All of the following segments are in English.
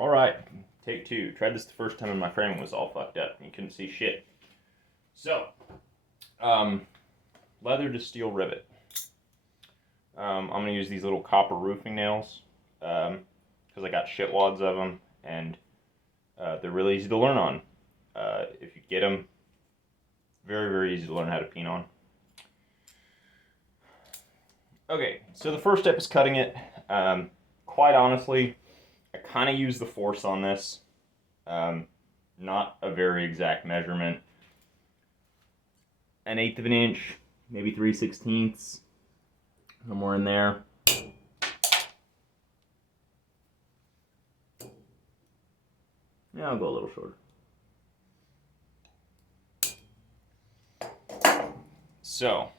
Alright, take two. Tried this the first time and my framing was all fucked up. You couldn't see shit. So, leather to steel rivet. I'm going to use these little copper roofing nails because I got shitwads of them, and they're really easy to learn on. If you get them, very, very easy to learn how to peen on. Okay, so the first step is cutting it. Quite honestly, I kind of use the force on this. Not a very exact measurement. 1/8 of an inch, maybe 3/16, somewhere in there. Yeah, I'll go a little shorter. So,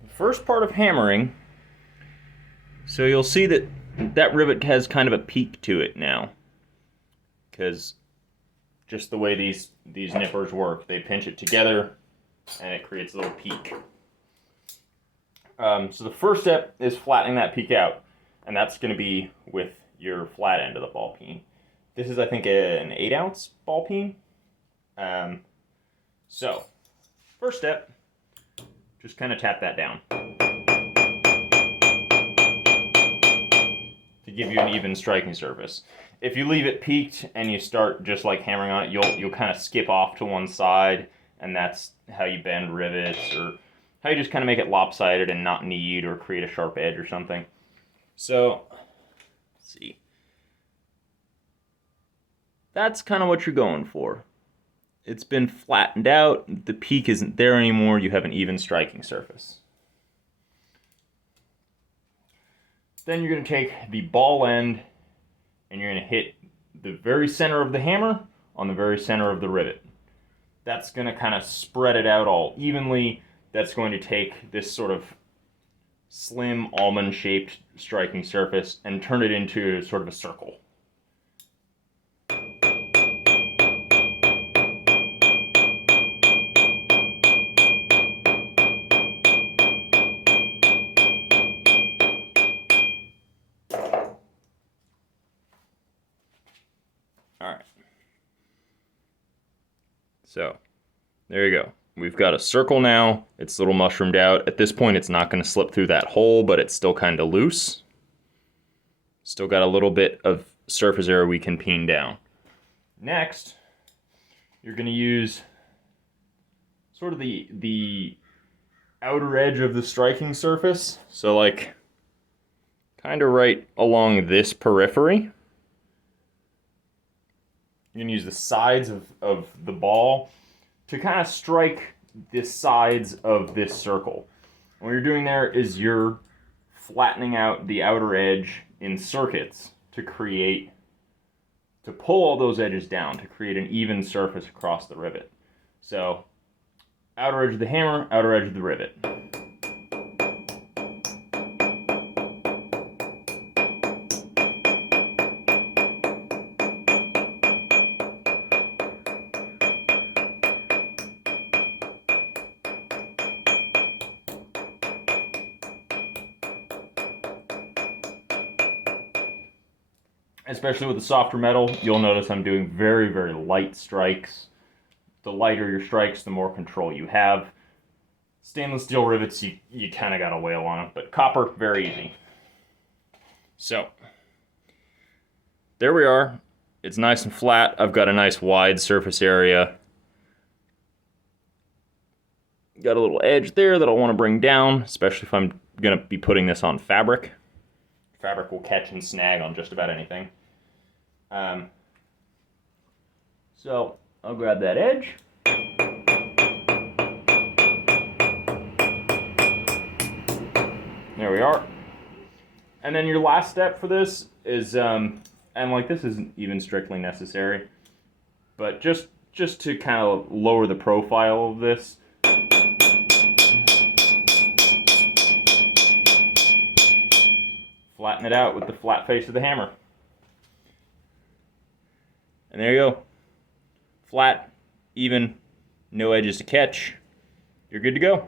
the first part of hammering, so you'll see that that rivet has kind of a peak to it now, because just the way these nippers work, they pinch it together and it creates a little peak. So the first step is flattening that peak out, and that's going to be with your flat end of the ball peen. This is, I think, an 8-ounce ball peen. So, first step, just kind of tap that down to give you an even striking surface. If you leave it peaked and you start just like hammering on it, you'll kind of skip off to one side, and that's how you bend rivets, or how you just kind of make it lopsided and not knead or create a sharp edge or something. So, let's see. That's kind of what you're going for. It's been flattened out, the peak isn't there anymore, you have an even striking surface. Then you're going to take the ball end and you're going to hit the very center of the hammer on the very center of the rivet. That's going to kind of spread it out all evenly. That's going to take this sort of slim almond-shaped striking surface and turn it into sort of a circle. Alright. So, there you go. We've got a circle now. It's a little mushroomed out. At this point, it's not going to slip through that hole, but it's still kind of loose. Still got a little bit of surface area we can peen down. Next, you're going to use sort of the outer edge of the striking surface. So like, kind of right along this periphery. You're going to use the sides of the ball to kind of strike the sides of this circle. And what you're doing there is you're flattening out the outer edge in circuits to pull all those edges down, to create an even surface across the rivet. So, outer edge of the hammer, outer edge of the rivet. Especially with the softer metal, you'll notice I'm doing very, very light strikes. The lighter your strikes, the more control you have. Stainless steel rivets, you kind of got to wail on them, but copper, very easy. So, there we are. It's nice and flat. I've got a nice wide surface area. Got a little edge there that I want to bring down, especially if I'm going to be putting this on fabric. Fabric will catch and snag on just about anything. So I'll grab that edge. There we are. And then your last step for this is, and like this isn't even strictly necessary, but just to kind of lower the profile of this, flatten it out with the flat face of the hammer. And there you go. Flat, even, no edges to catch. You're good to go.